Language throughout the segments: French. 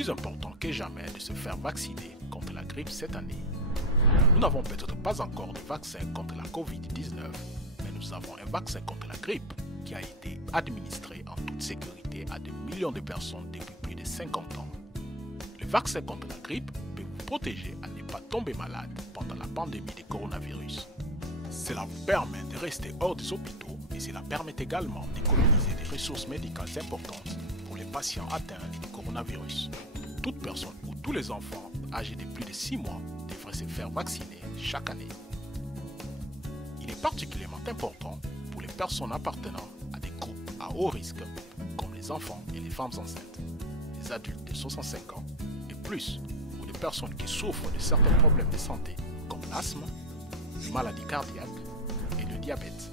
plus important que jamais de se faire vacciner contre la grippe cette année. Nous n'avons peut-être pas encore de vaccin contre la Covid-19, mais nous avons un vaccin contre la grippe qui a été administré en toute sécurité à des millions de personnes depuis plus de 50 ans. Le vaccin contre la grippe peut vous protéger à ne pas tomber malade pendant la pandémie de coronavirus. Cela vous permet de rester hors des hôpitaux et cela permet également d'économiser des ressources médicales importantes pour les patients atteints du coronavirus. Toute personne ou tous les enfants âgés de plus de 6 mois devraient se faire vacciner chaque année. Il est particulièrement important pour les personnes appartenant à des groupes à haut risque comme les enfants et les femmes enceintes, les adultes de 65 ans et plus, ou les personnes qui souffrent de certains problèmes de santé comme l'asthme, les maladies cardiaques et le diabète.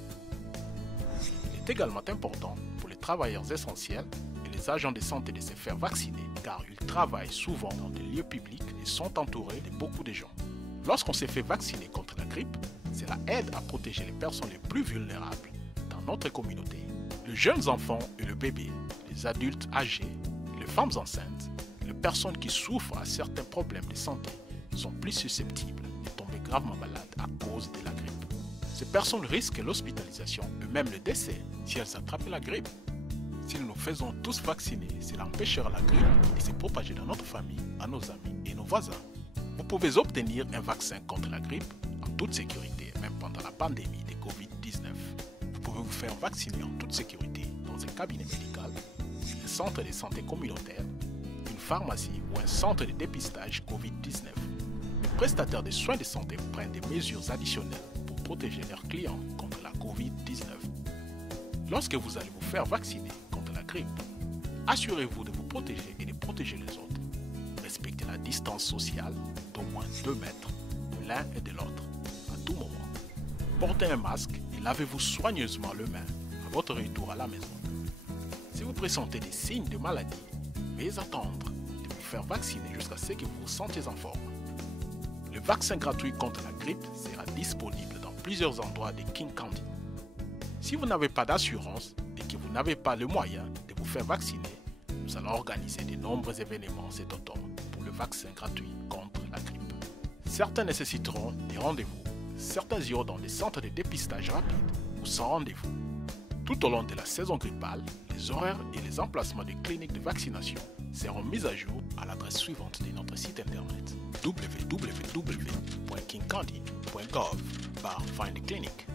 Il est également important pour les travailleurs essentiels et les agents de santé de se faire vacciner car ils travaillent souvent dans des lieux publics et sont entourés de beaucoup de gens. Lorsqu'on se fait vacciner contre la grippe, cela aide à protéger les personnes les plus vulnérables dans notre communauté. Les jeunes enfants et le bébé, les adultes âgés, les femmes enceintes, les personnes qui souffrent à certains problèmes de santé sont plus susceptibles de tomber gravement malades à cause de la grippe. Ces personnes risquent l'hospitalisation et même le décès si elles attrapent la grippe. Si nous nous faisons tous vacciner, cela empêchera la grippe de se propager dans notre famille, à nos amis et nos voisins. Vous pouvez obtenir un vaccin contre la grippe en toute sécurité, même pendant la pandémie de Covid-19. Vous pouvez vous faire vacciner en toute sécurité dans un cabinet médical, un centre de santé communautaire, une pharmacie ou un centre de dépistage Covid-19. Les prestataires de soins de santé prennent des mesures additionnelles pour protéger leurs clients contre la Covid-19. Lorsque vous allez vous faire vacciner contre la grippe, assurez-vous de vous protéger et de protéger les autres. Respectez la distance sociale d'au moins 2 mètres de l'un et de l'autre à tout moment. Portez un masque et lavez-vous soigneusement les mains à votre retour à la maison. Si vous pressentez des signes de maladie, veuillez attendre de vous faire vacciner jusqu'à ce que vous vous sentiez en forme. Le vaccin gratuit contre la grippe sera disponible dans plusieurs endroits de King County. Si vous n'avez pas d'assurance et que vous n'avez pas le moyen de vous faire vacciner, nous allons organiser de nombreux événements cet automne pour le vaccin gratuit contre la grippe. Certains nécessiteront des rendez-vous, certains iront dans des centres de dépistage rapide ou sans rendez-vous. Tout au long de la saison grippale, les horaires et les emplacements des cliniques de vaccination seront mis à jour à l'adresse suivante de notre site internet www.kingcounty.gov/find a clinic.